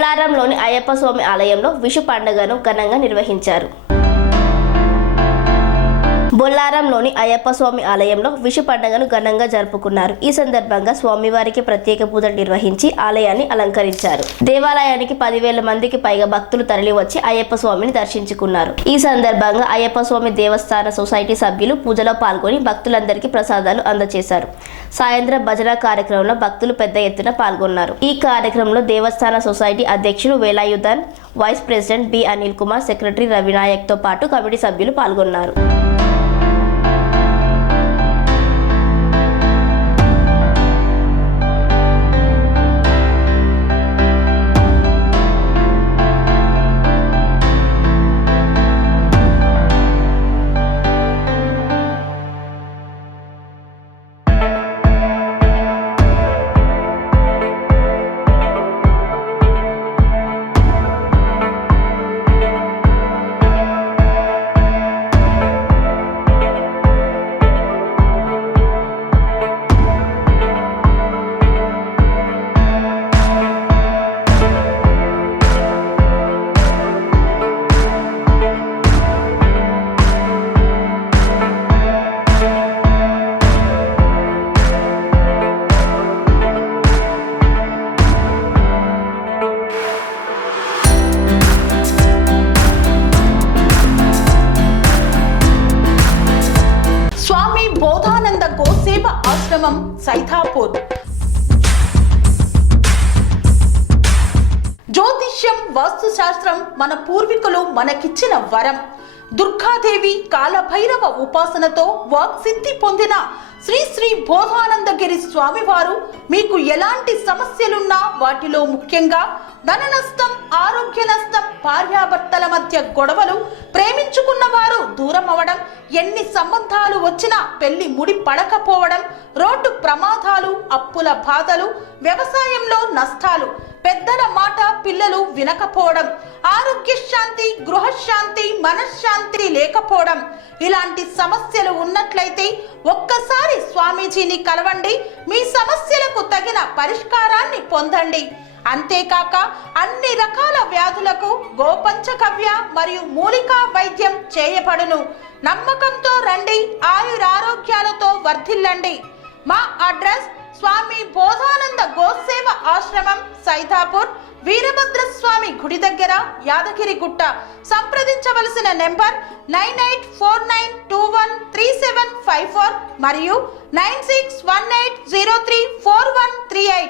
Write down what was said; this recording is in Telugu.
బొల్లారంలోని అయ్యప్ప స్వామి ఆలయంలో విషు పండుగను ఘనంగా నిర్వహించారు. బొల్లారంలోని అయ్యప్ప స్వామి ఆలయంలో విషు పండుగను ఘనంగా జరుపుకున్నారు. ఈ సందర్భంగా స్వామివారికి ప్రత్యేక పూజలు నిర్వహించి ఆలయాన్ని అలంకరించారు. దేవాలయానికి 10,000 మందికి పైగా భక్తులు తరలివచ్చి అయ్యప్ప స్వామిని దర్శించుకున్నారు. ఈ సందర్భంగా అయ్యప్ప స్వామి దేవస్థాన సొసైటీ సభ్యులు పూజలో పాల్గొని భక్తులందరికీ ప్రసాదాలు అందజేశారు. సాయంత్రం భజన కార్యక్రమంలో భక్తులు పెద్ద ఎత్తున పాల్గొన్నారు. ఈ కార్యక్రమంలో దేవస్థాన సొసైటీ అధ్యక్షులు Velayudhan, vice president B Anil Kumar, secretary Ravinayak తో పాటు కమిటీ సభ్యులు పాల్గొన్నారు. బోధానంద గోసేవ ఆశ్రమం సైథాపూర్. జ్యోతిష్యం, వాస్తుశాస్త్రం మన పూర్వీకులు మనకిచ్చిన వరం. దుర్గాదేవి, కాలభైరవ ఉపాసనతో వాక్సిద్ధి పొందిన శ్రీ శ్రీ బోధానందగిరి స్వామివారు మీకు ఎలాంటి సమస్యలున్నా, వాటిలో ముఖ్యంగా ధన నష్టం, ఆరోగ్య నష్టం, భార్యాభర్తల మధ్య గొడవలు, ప్రేమించుకున్న వారు దూరం అవడం, ఎన్ని సంబంధాలు వచ్చినా పెళ్లి ముడి పడకపోవడం, రోడ్డు ప్రమాదాలు, అప్పుల బాధలు, వ్యవసాయంలో నష్టాలు, పెద్దల మాట పిల్లలు వినకపోవడం, ఆరోగ్య శాంతి, గృహశాంతి, మనశ్శాంతి లేకపోవడం, ఇలాంటి సమస్యలు ఉన్నట్లయితే ఒక్కసారి స్వామీజీని కలవండి. మీ సమస్యలకు తగిన పరిష్కారాన్ని పొందండి. అంతేకాక అన్ని రకాల వ్యాధులకు గోపంచకవ్య మరియు మూలికా వైద్యం చేయబడును. నమ్మకంతో రండి, ఆయురారోగ్యాలతో వర్ధిల్లండి. మా అడ్రస్ స్వామి బోధానంద గోసేవ ఆశ్రమం, సైథాపూర్, వీరభద్రస్వామి గుడి దగ్గర, యాదగిరిగుట్ట. సంప్రదించవలసిన నెంబర్ 9849213754 మరియు 9618034138.